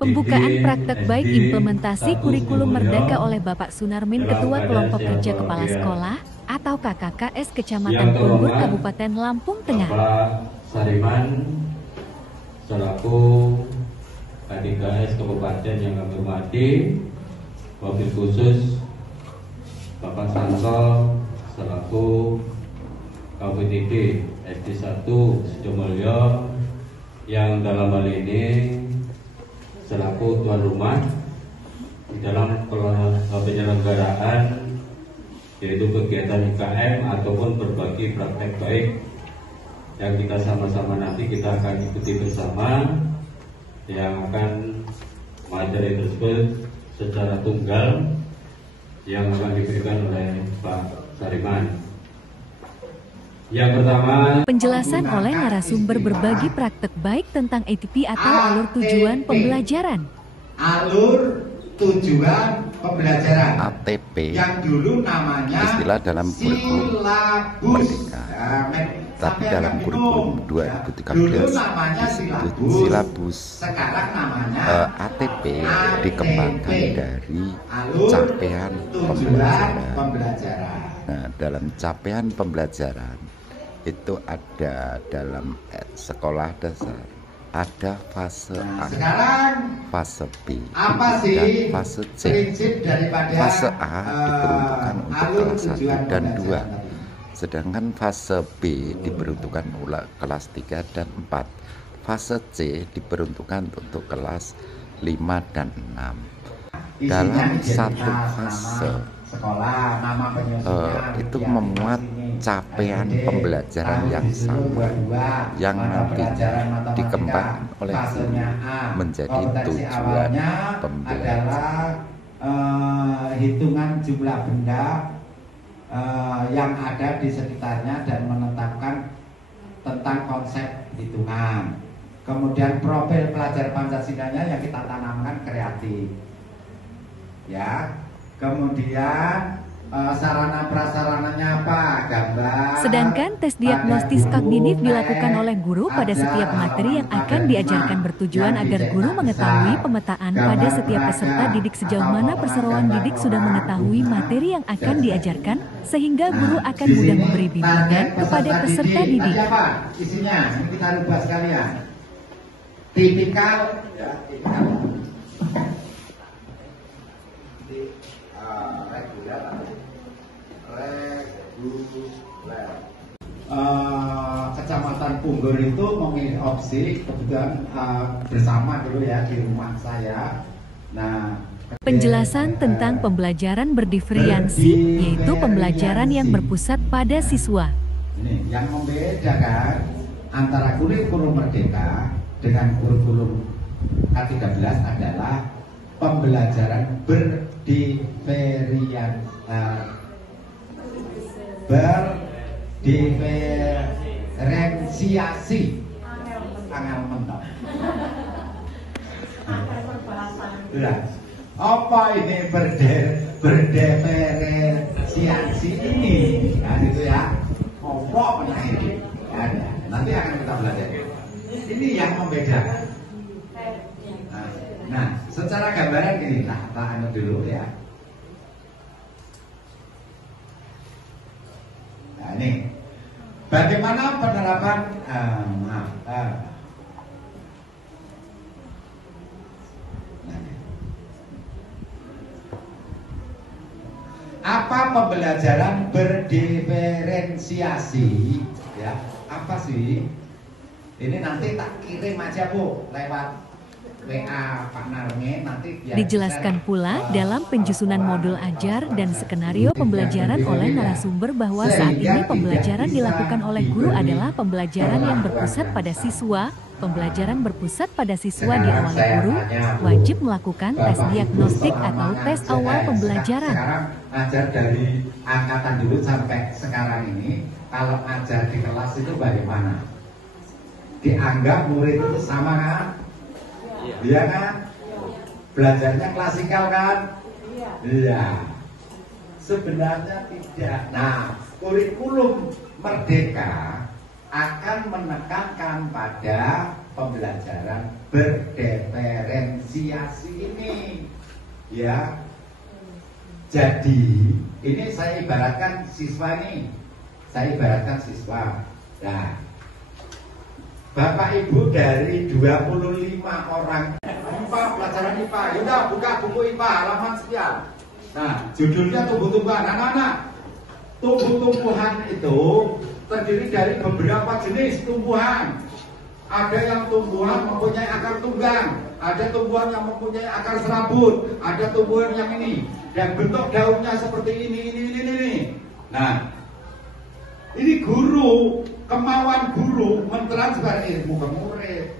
Pembukaan praktek baik implementasi kurikulum Merdeka oleh Bapak Sunarmin, Ketua Kelompok Kerja Kepala Sekolah atau KKKS Kecamatan Punggur, Kabupaten Lampung Tengah. Bapak Sariman selaku KKKS Kabupaten yang kami hormati, wabil khusus Bapak Santo selaku KPTD SD 1 Sidomulyo yang dalam hal ini selaku tuan rumah di dalam penyelenggaraan yaitu kegiatan IKM ataupun berbagi praktek baik yang kita sama-sama nanti kita akan ikuti bersama, yang akan materi tersebut secara tunggal yang akan diberikan oleh Pak Sariman. Yang pertama, penjelasan oleh narasumber berbagi praktek baik tentang ATP atau alur tujuan pembelajaran. Alur tujuan pembelajaran ATP yang dulu namanya istilah dalam kurikulum Merdeka, tapi dalam kurikulum 2013 disebut silabus. Sekarang namanya ATP dikembangkan dari capaian pembelajaran. Nah, dalam capaian pembelajaran itu ada dalam sekolah dasar, ada fase A, fase B, dan fase C. Fase A diperuntukkan untuk kelas 1 dan 2, sedangkan fase B diperuntukkan untuk kelas 3 dan 4. Fase C diperuntukkan untuk kelas 5 dan 6. Dalam satu fase sekolah, itu memuat capaian pembelajaran yang sama, yang nantinya dikembangkan oleh guru menjadi tujuan pembelajaran. Hitungan jumlah benda yang ada di sekitarnya dan menetapkan tentang konsep hitungan. Kemudian profil pelajar Pancasilanya yang kita tanamkan kreatif, ya. Kemudian sarana prasarananya apa? Gambar. Sedangkan tes diagnostis kognitif dilakukan oleh guru pada setiap materi yang akan diajarkan, bertujuan agar guru mengetahui pemetaan pada setiap peserta didik sejauh mana perseroan didik sudah mengetahui materi yang akan diajarkan, sehingga guru akan mudah memberi bimbingan kepada peserta didik. Apa isinya? Ini kita rubah sekalian. Tipikal, ya, tipikal. Kecamatan Punggur itu memilih opsi kebetulan bersama dulu ya di rumah saya. Nah, penjelasan tentang pembelajaran berdiferensi, yaitu pembelajaran yang berpusat pada siswa. Ini yang membedakan antara kurikulum Merdeka dengan kurikulum K13 adalah pembelajaran berdiferensiasi. Angel mentok. Apa ini berdiferensiasi ini? Nah, itu ya. Apa ini? Nanti akan kita belajar. Ini yang membedakan. Nah, secara gambaran gini, kita dulu ya. Nah, ini bagaimana penerapan apa pembelajaran berdiferensiasi, ya? Apa sih? Ini nanti tak kirim aja Bu lewat WA Pak Narme, nanti dijelaskan pula dalam penyusunan modul ajar dan skenario pembelajaran oleh narasumber bahwa saat ini pembelajaran dilakukan oleh guru adalah pembelajaran yang berpusat pada siswa. Pembelajaran berpusat pada siswa diawali guru wajib melakukan tes diagnostik atau tes awal pembelajaran. Sekarang ajar dari angkatan dulu sampai sekarang ini, kalau ajar di kelas itu bagaimana? Dianggap murid itu sama kan? Iya kan? Belajarnya klasikal kan? Iya. Sebenarnya tidak. Nah, kurikulum Merdeka akan menekankan pada pembelajaran berdiferensiasi ini, ya. Jadi ini saya ibaratkan siswa ini, Nah, Bapak Ibu dari 25 orang IPA, pelajaran IPA, yaudah buka buku IPA halaman sekian. Nah, judulnya tumbuh-tumbuhan. Anak-anak, tumbuh-tumbuhan itu terdiri dari beberapa jenis tumbuhan. Ada yang tumbuhan mempunyai akar tunggang, ada tumbuhan yang mempunyai akar serabut, ada tumbuhan yang ini, dan bentuk daunnya seperti ini. Nah, ini guru, kemauan guru mentransfer ilmu ke murid.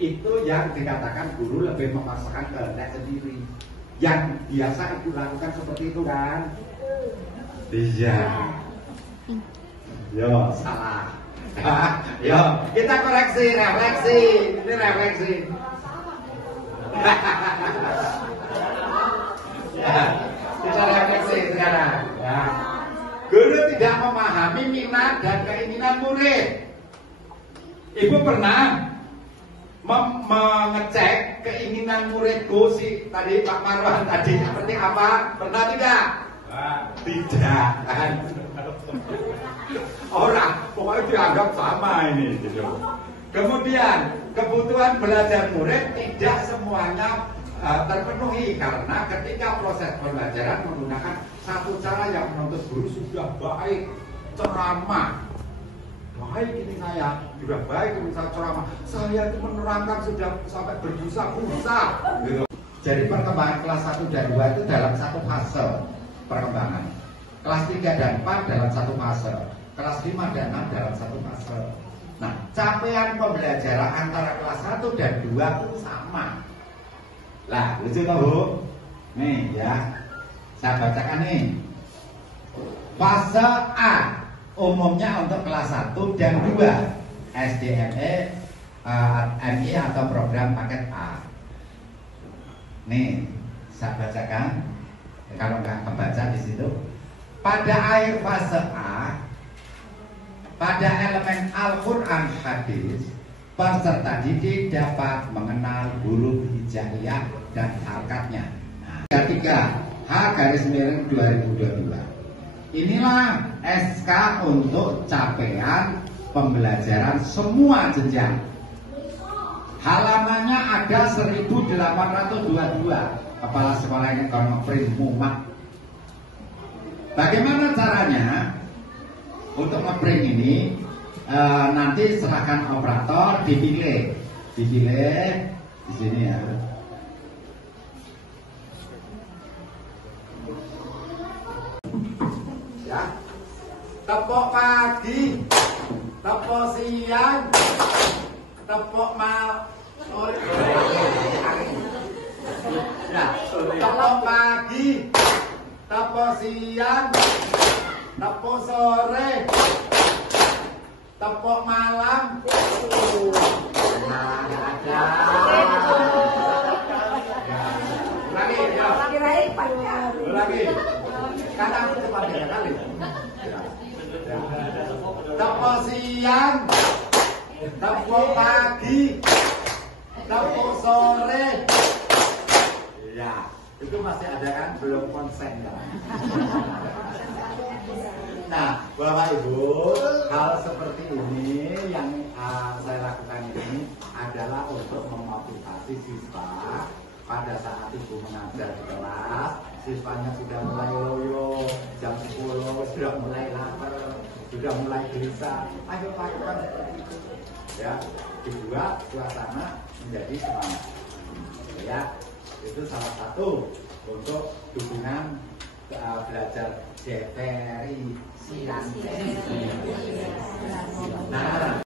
Itu yang dikatakan guru lebih memaksakan kehendak sendiri. Yang biasa ibu lakukan seperti itu kan? Iya. Yo, salah. Yo, kita koreksi, refleksi. Ini refleksi. Kita refleksi sekarang. Ya. Guru tidak memahami minat dan keinginan murid. Ibu pernah mengecek keinginan muridku si tadi Pak Marwan tadi seperti apa? Pernah tidak? Tidak. Orang pokoknya dianggap sama ini gitu. Kemudian kebutuhan belajar murid tidak semuanya terpenuhi karena ketika proses pembelajaran menggunakan satu cara yang menuntut guru sudah baik, ceramah baik, ini saya sudah baik, ini saya ceramah, saya itu menerangkan sudah sampai berbusa-busa gitu. Jadi perkembangan kelas 1 dan 2 itu dalam satu fase perkembangan, kelas 3 dan 4 dalam satu fase, kelas 5 dan 6 dalam satu fase. Nah, capaian pembelajaran antara kelas 1 dan 2 itu sama. Lah, lucu toh Bu? Nih ya, saya bacakan nih. Fase A umumnya untuk kelas 1 dan 2 SDME, MI atau program paket A. Nih, saya bacakan. Kalau nggak kebaca di situ, pada akhir fase A, pada elemen Al-Quran hadis, peserta didik dapat mengenal huruf hijaiyah dan harokatnya. Nah, ketiga, H/2022. Inilah SK untuk capaian pembelajaran semua jenjang. Halamannya ada 1822. Kepala sekolah ini kalau ngeprint mumak. Bagaimana caranya untuk ngeprint ini? Nanti serahkan operator, dipilih di sini ya. Ya, tepuk pagi, tepuk siang, tepuk malam. Ya, tepuk pagi, tepuk siang, tepuk sore, tepuk malam. Nah, ada. Lagi, ya. Lagi. Kata aku cepat ya kali. Tepuk siang, tepuk pagi, tepuk sore. Ya, itu masih ada kan, belum konsen ya. Nah, Bapak Ibu, hal seperti ini yang saya lakukan ini adalah untuk memotivasi siswa. Pada saat Ibu mengajar di kelas, siswanya sudah mulai loyo, jam 10 sudah mulai lapar, sudah mulai gelisah. Ayo lakukan seperti itu. Ya, dibuat suasana menjadi semangat. Ya, itu salah satu untuk dukungan belajar diferensiasi. Nah,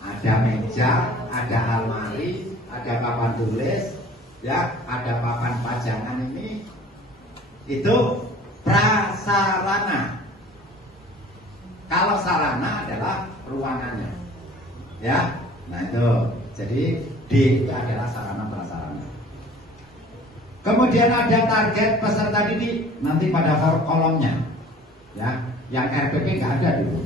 ada meja, ada almari, ada papan tulis, ya, ada papan pajangan ini. Itu prasarana. Kalau sarana adalah ruangannya, ya. Nah itu, jadi D itu adalah sarana prasarana. Kemudian ada target peserta didik nanti pada kolomnya, ya. Yang RPP nggak ada dulu.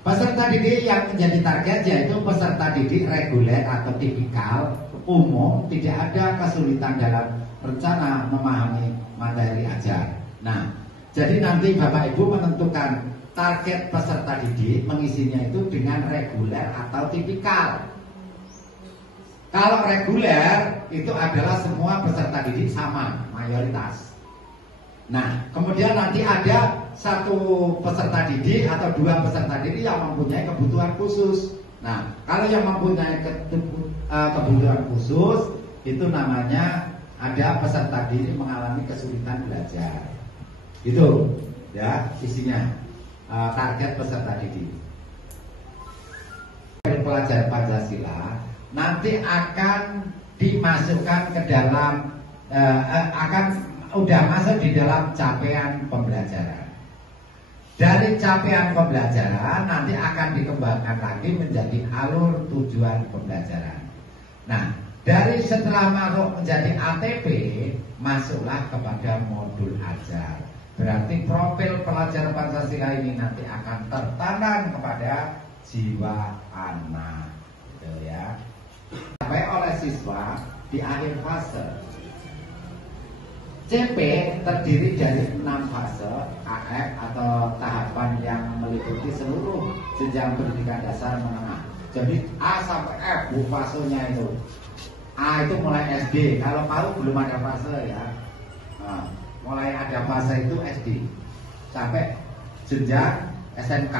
Peserta didik yang menjadi target yaitu peserta didik reguler atau tipikal, umum, tidak ada kesulitan dalam rencana memahami materi ajar. Nah, jadi nanti Bapak Ibu menentukan target peserta didik mengisinya itu dengan reguler atau tipikal. Kalau reguler itu adalah semua peserta didik sama, mayoritas. Nah, kemudian nanti ada satu peserta didik atau dua peserta didik yang mempunyai kebutuhan khusus. Nah, kalau yang mempunyai kebutuhan khusus itu namanya ada peserta didik mengalami kesulitan belajar. Itu ya isinya target peserta didik. Pelajaran Pancasila nanti akan dimasukkan ke dalam udah masuk di dalam capaian pembelajaran. Dari capaian pembelajaran nanti akan dikembangkan lagi menjadi alur tujuan pembelajaran. Nah, dari setelah masuk menjadi ATP, masuklah kepada modul ajar. Berarti profil pelajar Pancasila ini nanti akan tertanam kepada jiwa anak, gitu ya. Sampai oleh siswa di akhir fase. CP terdiri dari 6 fase AF atau tahapan yang meliputi seluruh jenjang pendidikan dasar menengah. Jadi A sampai F bu fasenya itu. A itu mulai SD. Kalau PAUD belum ada fase ya. Nah, mulai ada fase itu SD sampai jenjang SMK.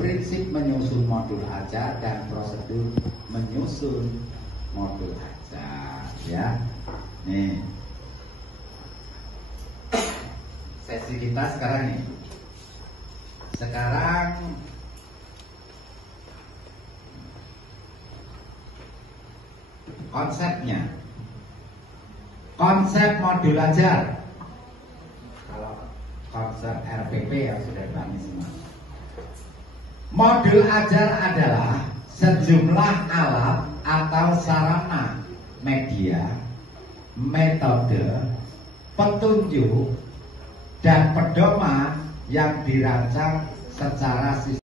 Prinsip menyusun modul ajar dan prosedur menyusun modul ajar ya. Nih sesi kita sekarang nih. Sekarang konsepnya. Konsep modul ajar. Kalau konsep RPP ya sudah dipahami semua. Modul ajar adalah sejumlah alat atau sarana, media, metode, petunjuk, dan pedoman yang dirancang secara sistematis